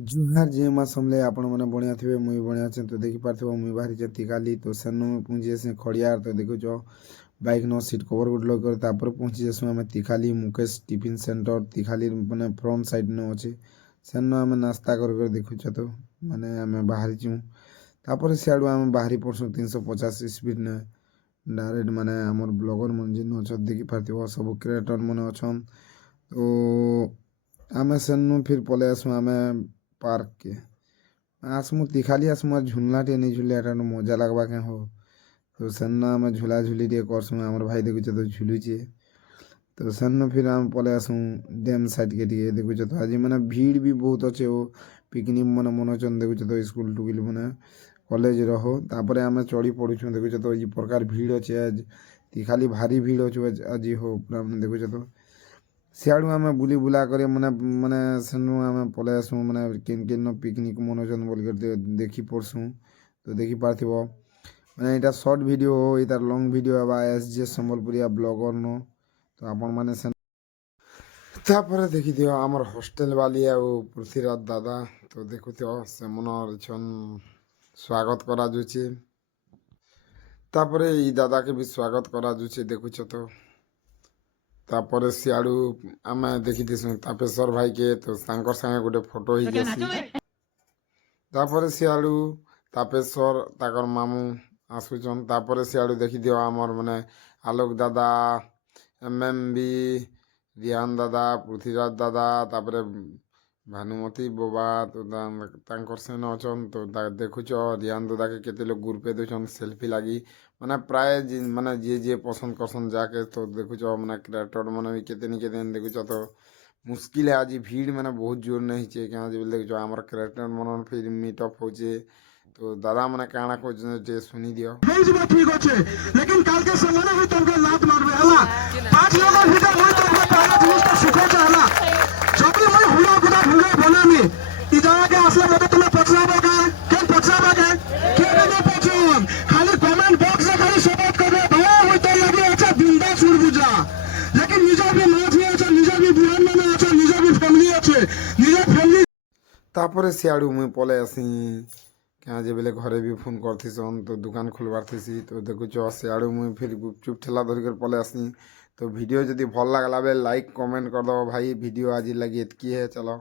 जुहार जे मा समले आपण मैंने बढ़िया थे मुई बढ़िया छे तो देखी पार्थिव मुई बाहरी जती काली तो सेनु पहुंची से खड़ियार तो देखो जो बाइक नो सीट कवर गुड लग कर तापर पहुंची जेसु हमें तिखाली मुकेश टिफिन सेंटर तिखाली माने फ्रंट साइड नो अछि सेनु हमें नाश्ता कर देखु छ तो माने हमें बाहरी छु तापर सियाडू हमें बाहरी पड़सु 350 स्पीड ने डायरेक्ट माने हमर ब्लॉगर मन जिन छ देखी पार्थिव सब क्रिएटर मन अछन तो आमे सेनु फिर पले आसु हमें पार्क के आसमु तिखाली आसमु झुलना टे नहीं झुलिया मजा लगवा के हो तो सेन आम झुला झुली टे करसु आमर भाई देखुच तो झुलुचे तो सेन फिर आम पले आसु डैम साइड के टे देखुच तो आज मैंने भीड़ भी बहुत अच्छे वो पिकनिक मन मनोचन देखुच तो स्कूल टुकिल मैंने कॉलेज रहो तापर आम चढ़ी पड़ुछु देखुच तो ये प्रकार भीड़ अच्छे आज तिखाली भारी भीड़ अच्छे आज हो पूरा मैंने देखुच तो सियाड़ू आम बुली बुला कर मैंने मैंने सेनु आम पलै आसु मैंने किन किन पिकनिक मनोजन बोल कर देखी पड़सु तो देखी पार्थिव मैंने यहाँ सर्ट वीडियो हो इतार लंग वीडियो आवा एसजे संबलपुरिया ब्लॉगर नो तो आपण मैंने तापर देखी दियो आमर हॉस्टेल वाली आ पृथ्वीराज दादा तो देखु से मन स्वागत करा जुचे तापर ई दादा के भी स्वागत करा जुचे देखुछ तो तापर सियाड़ू आम देखी तापेश्वर भाई के तो संगे गोटे फोटो ही जासी तापर सियाड़ू तापेश्वर ताकर मामू आसुचन तापर सियाड़ू देखी दियो आमर माने आलोक दादा एमएमबी रियान दादा पृथ्वीराज दादा तापर भानुमती बोबा तो तांकर सेन अछन तो देखुच रियान दादा के केते लोग ग्रुप पे देछन सेल्फी लागी माने प्राय माने जे पसंद करसन जाके तो देखुच माने क्रिएटर माने भी केते नि केते देखुच तो मुश्किल है आज भीड़ मैंने बहुत जोर नहीं चे क्या जब देखो आमर क्रिएटर मन फिर मीटअप होचे तो दादा मैंने काना को सुनी दियो ठीक होचे लेकिन काल के समय में तुमको लात मारबे हला पांच लोग भीतर होई तुमको पहला जिनिसटा शिखोचे हला जब मैं हुड़ा गुड़ा हुड़ा बनामी इ जगह के असला मत तुम्हें पछलाबो के केन पछलाबो के केन न पछुन खाली कमेंट बॉक्स में खाली सपोर्ट करबे भाई होई तो लगे अच्छा बिंदा सुर बुझा लेकिन निजा भी माथी अच्छा निजा भी बुरान माने अच्छा निजा भी फैमिली अच्छे निजा फैमिली तापर सियाड़ू मुई पले आसी क्या जे बेले घरे भी फोन करथिसन तो दुकान खोलबार थीसी तो देखुच सियाड़ू मुई फिर गुपचुप ठेला धर कर पले आसी तो वीडियो जदि भल लागला बे लाइक कमेंट कर दो भाई वीडियो आज लगी एतकी है चलो।